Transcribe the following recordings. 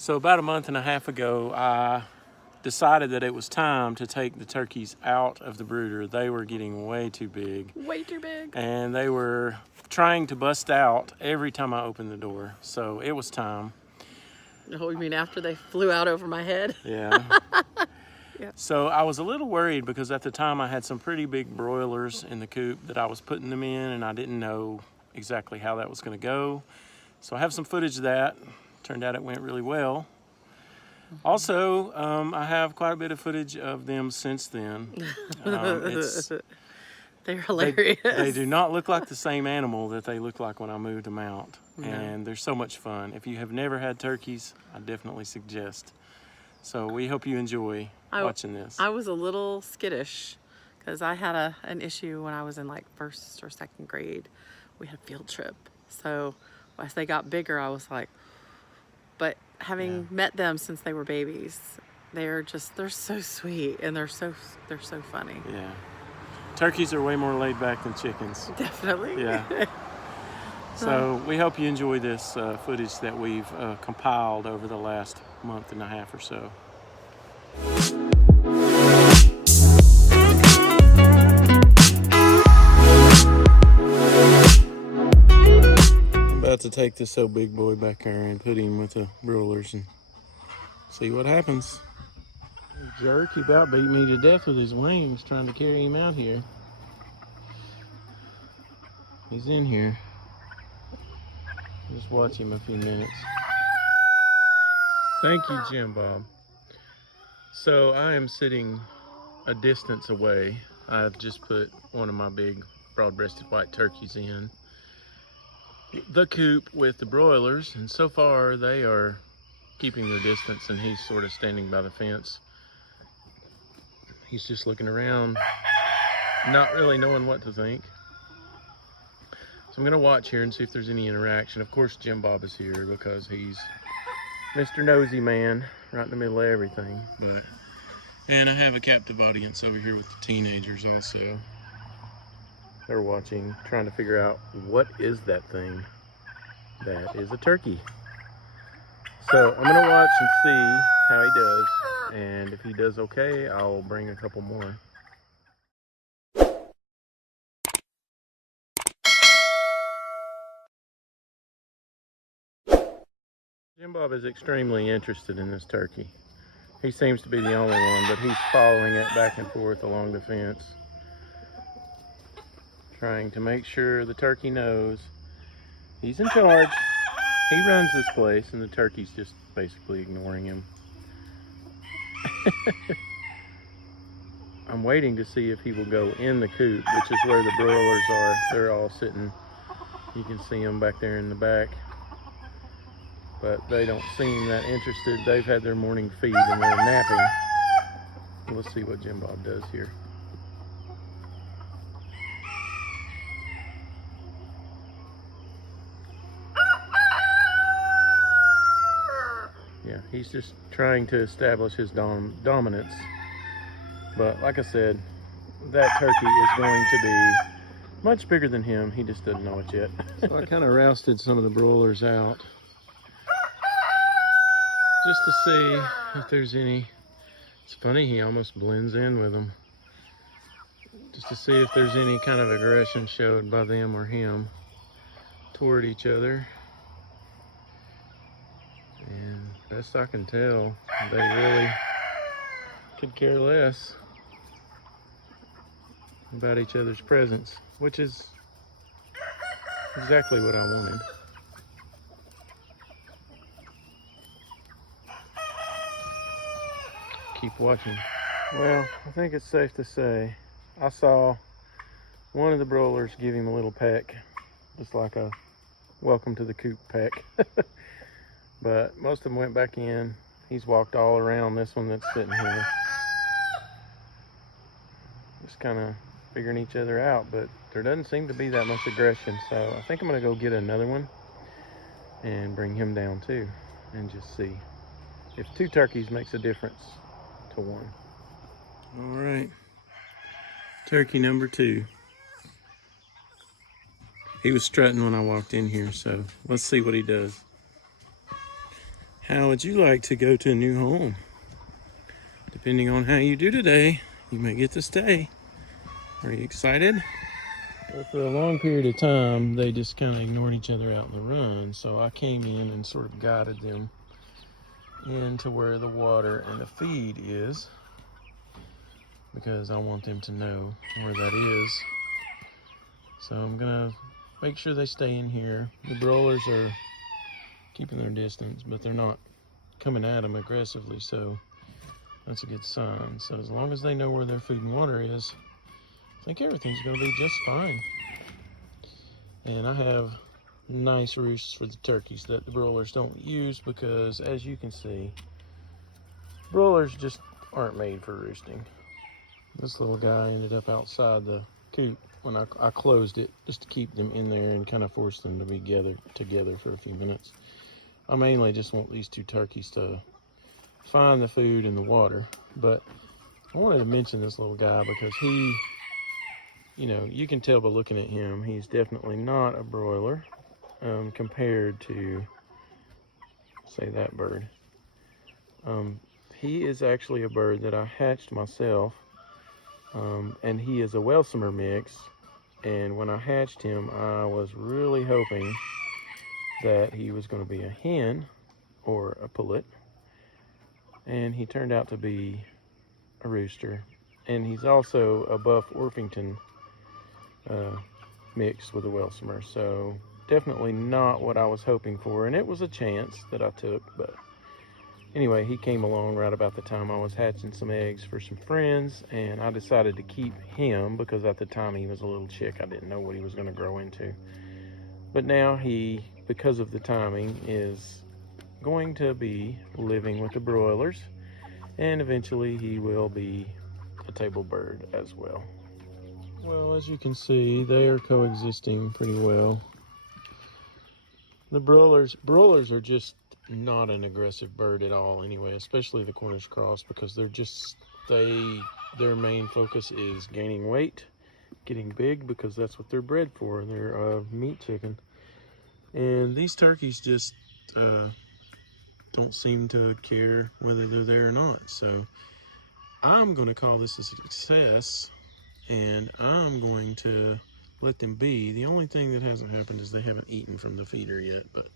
So about a month and a half ago, I decided that it was time to take the turkeys out of the brooder. They were getting way too big. Way too big. And they were trying to bust out every time I opened the door. So it was time. Oh, you mean after they flew out over my head? Yeah. Yeah. So I was a little worried because at the time I had some pretty big broilers in the coop that I was putting them in, and I didn't know exactly how that was going to go. So I have some footage of that. Turned out it went really well. Also, I have quite a bit of footage of them since then. They're hilarious. They do not look like the same animal that they looked like when I moved them out. No. And they're so much fun. If you have never had turkeys, I definitely suggest. So we hope you enjoy watching this. I was a little skittish because I had an issue when I was in like first or second grade. We had a field trip. So as they got bigger, I was like, but having met them since they were babies, they're so sweet and they're so funny. Yeah. Turkeys are way more laid back than chickens. Definitely. Yeah. So we hope you enjoy this footage that we've compiled over the last month and a half or so. I'm about to take this old big boy back there and put him with the broilers and see what happens. Jerk, he about beat me to death with his wings trying to carry him out here. He's in here. Just watch him a few minutes. Thank you, Jim Bob. So I am sitting a distance away. I've just put one of my big broad-breasted white turkeys in the coop with the broilers, and so far they are keeping their distance, and he's sort of standing by the fence. He's just looking around, not really knowing what to think. So I'm gonna watch here and see if there's any interaction. Of course, Jim Bob is here because he's Mr. Nosy Man, right in the middle of everything. And I have a captive audience over here with the teenagers also. They're watching, trying to figure out what is that thing. That is a turkey. So I'm gonna watch and see how he does. And if he does okay, I'll bring a couple more. Jim Bob is extremely interested in this turkey. He seems to be the only one, but he's following it back and forth along the fence, trying to make sure the turkey knows he's in charge. He runs this place, and the turkey's just basically ignoring him. I'm waiting to see if he will go in the coop, which is where the broilers are. They're all sitting. You can see them back there in the back. But they don't seem that interested. They've had their morning feed and they're napping. Let's see what Jim Bob does here. Yeah, he's just trying to establish his dominance. But like I said, that turkey is going to be much bigger than him. He just doesn't know it yet. So I kind of rousted some of the broilers out, just to see if there's any. It's funny, he almost blends in with them. Just to see if there's any kind of aggression showed by them or him toward each other. And best I can tell, they really could care less about each other's presence, which is exactly what I wanted. Keep watching. Well, I think it's safe to say I saw one of the broilers give him a little peck, just like a welcome to the coop peck. But most of them went back in. He's walked all around this one that's sitting here, just kind of figuring each other out, but there doesn't seem to be that much aggression. So I think I'm gonna go get another one and bring him down too, and just see if 2 turkeys makes a difference to 1. All right, turkey number 2. He was strutting when I walked in here, so let's see what he does. How would you like to go to a new home? Depending on how you do today, you may get to stay. Are you excited? Well, for a long period of time, they just kind of ignored each other out in the run. So I came in and sort of guided them into where the water and the feed is, because I want them to know where that is. So I'm gonna make sure they stay in here. The broilers are keeping their distance, but they're not coming at them aggressively, so that's a good sign. So as long as they know where their food and water is, I think everything's gonna be just fine. And I have nice roosts for the turkeys that the broilers don't use, because as you can see, broilers just aren't made for roosting. This little guy ended up outside the coop when I closed it, just to keep them in there and kind of force them to be together for a few minutes. I mainly just want these two turkeys to find the food and the water, but I wanted to mention this little guy because he, you know, you can tell by looking at him, he's definitely not a broiler compared to, say, that bird. He is actually a bird that I hatched myself, and he is a Welsumer mix. And when I hatched him, I was really hoping that he was going to be a hen or a pullet, and he turned out to be a rooster. And he's also a Buff Orpington mixed with a Welsumer, so definitely not what I was hoping for, and it was a chance that I took. But anyway, he came along right about the time I was hatching some eggs for some friends, and I decided to keep him because at the time he was a little chick. I didn't know what he was going to grow into. But now he, because of the timing, is going to be living with the broilers, and eventually he will be a table bird as well. Well, as you can see, they are coexisting pretty well. The broilers are just not an aggressive bird at all anyway, especially the Cornish cross, because their main focus is gaining weight, getting big, because that's what they're bred for. They're a meat chicken. And these turkeys just don't seem to care whether they're there or not. So I'm going to call this a success, and I'm going to let them be. The only thing that hasn't happened is they haven't eaten from the feeder yet, but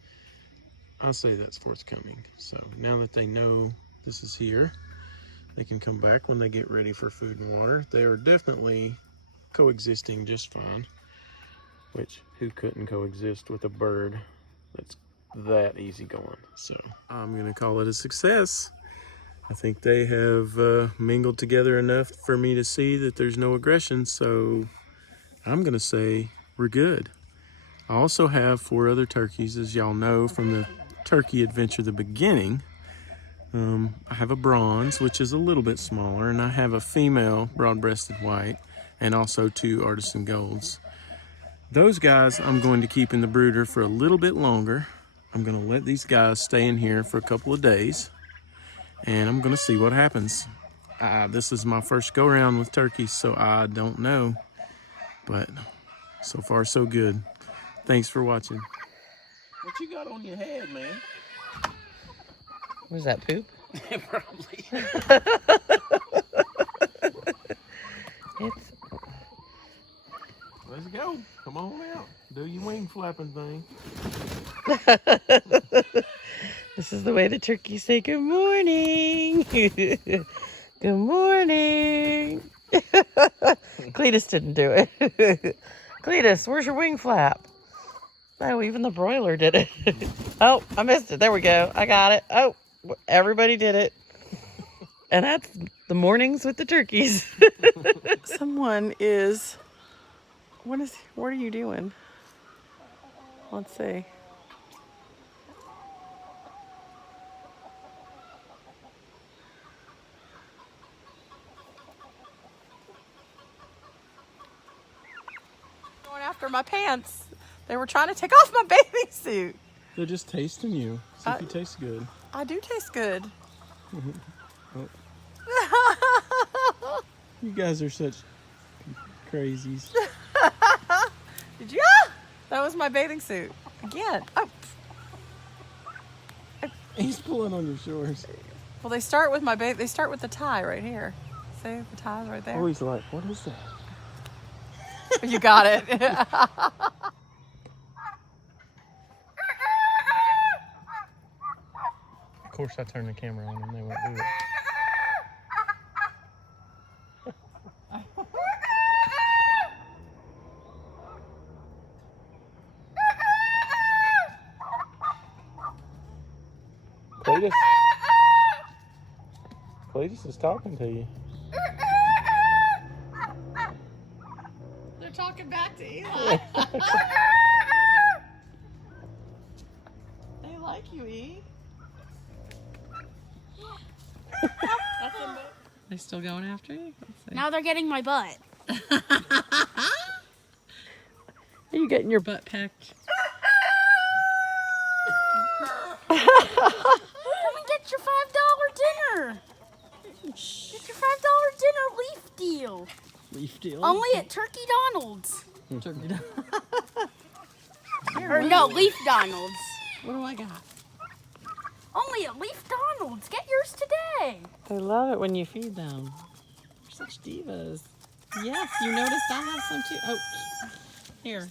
I'll say that's forthcoming. So now that they know this is here, they can come back when they get ready for food and water. They are definitely coexisting just fine, which who couldn't coexist with a bird that's that easygoing? So I'm gonna call it a success. I think they have mingled together enough for me to see that there's no aggression, so I'm gonna say we're good. I also have 4 other turkeys, as y'all know from the turkey adventure, the beginning. I have a bronze, which is a little bit smaller, and I have a female broad-breasted white, and also 2 artisan golds. Those guys I'm going to keep in the brooder for a little bit longer. I'm gonna let these guys stay in here for a couple of days, and I'm gonna see what happens. This is my first go around with turkeys, so I don't know, but so far so good. Thanks for watching. What you got on your head, man? Was that poop? Probably. It's... Let's go. Come on out. Do your wing flapping thing. This is the way the turkeys say good morning. Good morning. Cletus didn't do it. Cletus, where's your wing flap? Oh, even the broiler did it. Oh, I missed it. There we go. I got it. Oh, everybody did it. And that's the mornings with the turkeys. Someone is... What are you doing? Let's see. Going after my pants. They were trying to take off my bathing suit. They're just tasting you. See if you taste good. I do taste good. Oh. You guys are such crazies. Did you? That was my bathing suit. Again. Oh. He's pulling on your shorts. Well, they start with my baby. They start with the tie right here. See the tie's right there. Oh, he's like, what is that? You got it. Of course, I turned the camera on and they won't do it. Cletus? Cletus is talking to you. They're talking back to Eli. They like you, E. They still going after you? Now they're getting my butt. Are you getting your butt pecked? Come and get your $5 dinner. Get your $5 dinner leaf deal. Leaf deal. Only at Turkey Donald's. Turkey. Or no, Leaf Donald's. What do I got? Only at Leaf Donald's. Get yours today. They love it when you feed them. They're such divas. Yes, you noticed I have some too. Oh, here.